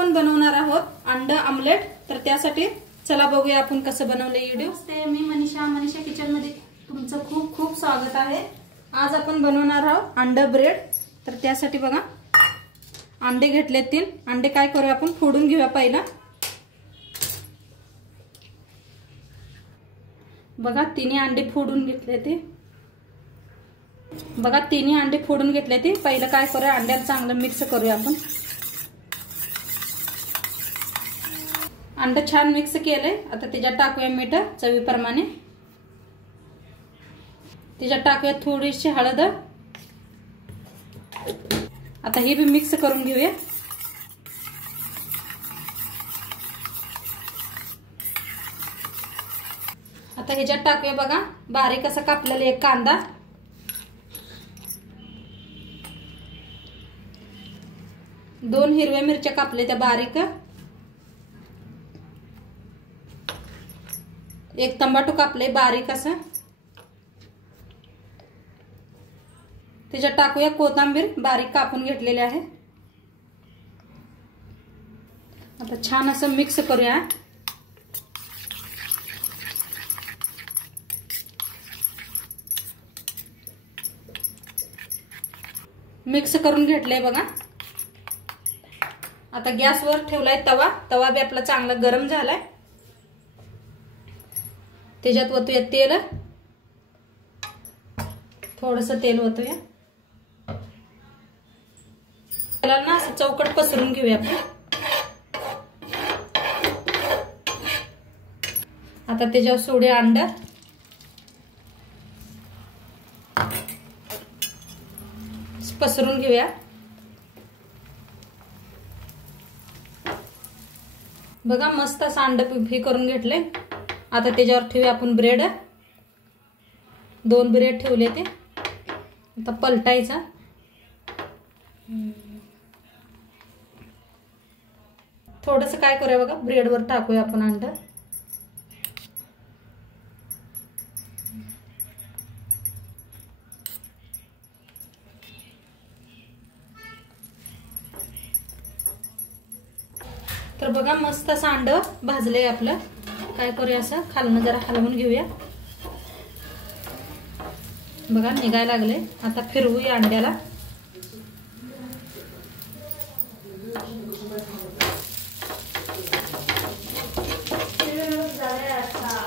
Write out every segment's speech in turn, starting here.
आपण बनवणार आहोत अंडा आमलेट। तर त्यासाठी चला बघूया आपण कसं बनवले व्हिडिओ। मी मनीषा किचन मध्ये तुमचं खूप खूप स्वागत आहे। आज आपण बनवणार आहोत अंडा ब्रेड। तर त्यासाठी बघा अंडे घेतले 3 अंडे काय करूया आपण फोडून घेऊया पहिला। बघा 3 अंडे फोडून घेतले ते। बघा 3 अंडे फोडून घेतले ते। पहिलं काय करूया अंड्याला चांगलं मिक्स करूया आपण। अंडे छान मिक्स केले। आता त्याच्यात टाकूया मीठ चवीप्रमाणे। त्याच्यात टाकूया थोडीशी हळद। आता हे भी मिक्स करून घेऊया। आता ह्याच्यात टाकूया बघा बारीक असा कापलेला एक कांदा। दोन हिरव्या मिरच्या कापल्या त्या बारीक। एक टमाटो कापले बारीक असं। त्याच्यात टाकूया कोथिंबीर बारीक कापून घेतलेली आहे। आता छान असं मिक्स करूया। मिक्स करून घेतलंय बघा। आता गॅसवर ठेवलाय तवा। तवा बी आपला चांगला गरम झालाय। त्याच्यात ओतूया तेल। थोडंसं तेल ओतूया। त्याला ना असं चौकट पसरून घेऊया आपण। आता त्याच्यावर सोडूया अंडा। पसरून घेऊया। बघा मस्त असं अंड हे करून घेतले। आता त्याच्यावर ठेवूया आपण ब्रेड। 2 ब्रेड ठेवले ते। आता पलटायचा। थोडंसं काय करूया बघा ब्रेडवर टाकूया आपण अंड। तर बघा मस्त असं अंड भाजलंय आपलं। काय करूया असं खालून जरा हलवून घेऊया। बघा निघायला लागले। आता फिरवूया अंड्याला।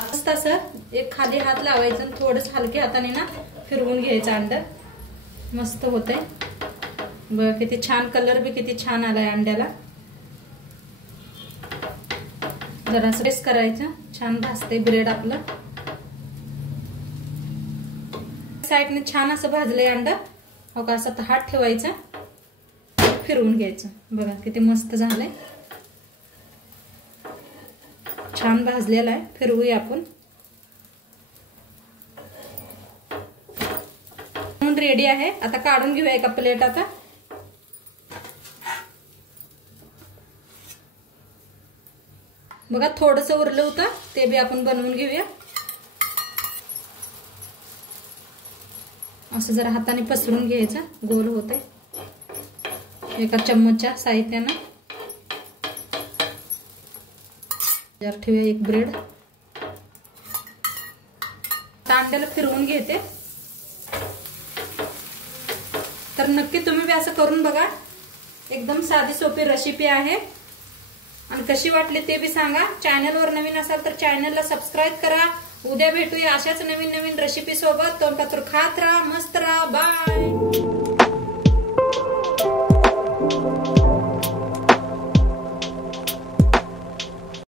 मस्त असं एक खाली हात लावायचं आणि थोडंसं हलक्या हाताने ना फिरवून घ्यायचं अंड। मस्त होतंय बघा किती छान कलर बी किती छान आलाय अंड्याला। जरा प्रेस करायचं छान भाजते ब्रेड आपलं। साईडने छान असं भाजलंय अंड। हो का असं हात ठेवायचा फिरवून घ्यायचं। बघा किती मस्त झालंय छान भाजलेला आहे। फिरवूया आपण। रेडी आहे। आता काढून घेऊया एका प्लेट। आता बघा थोडंसं उरलं होतं ते बी आपण बनवून घेऊया। असं जरा हाताने पसरून घ्यायचं गोल होते। एका चम्मचच्या साहित्यानं जरा ठेवूया एक ब्रेड। अंड्याला फिरवून घेते। तर नक्की तुम्ही बी असं करून बघा। एकदम साधी सोपी रेसिपी आहे। आणि कशी वाटली ते बी सांगा। चॅनलवर नवीन असाल तर चॅनलला सबस्क्राइब करा। उद्या भेटूया अशाच नवीन नवीन रेसिपी सोबत। तोपर्यंत खात राहा मस्त।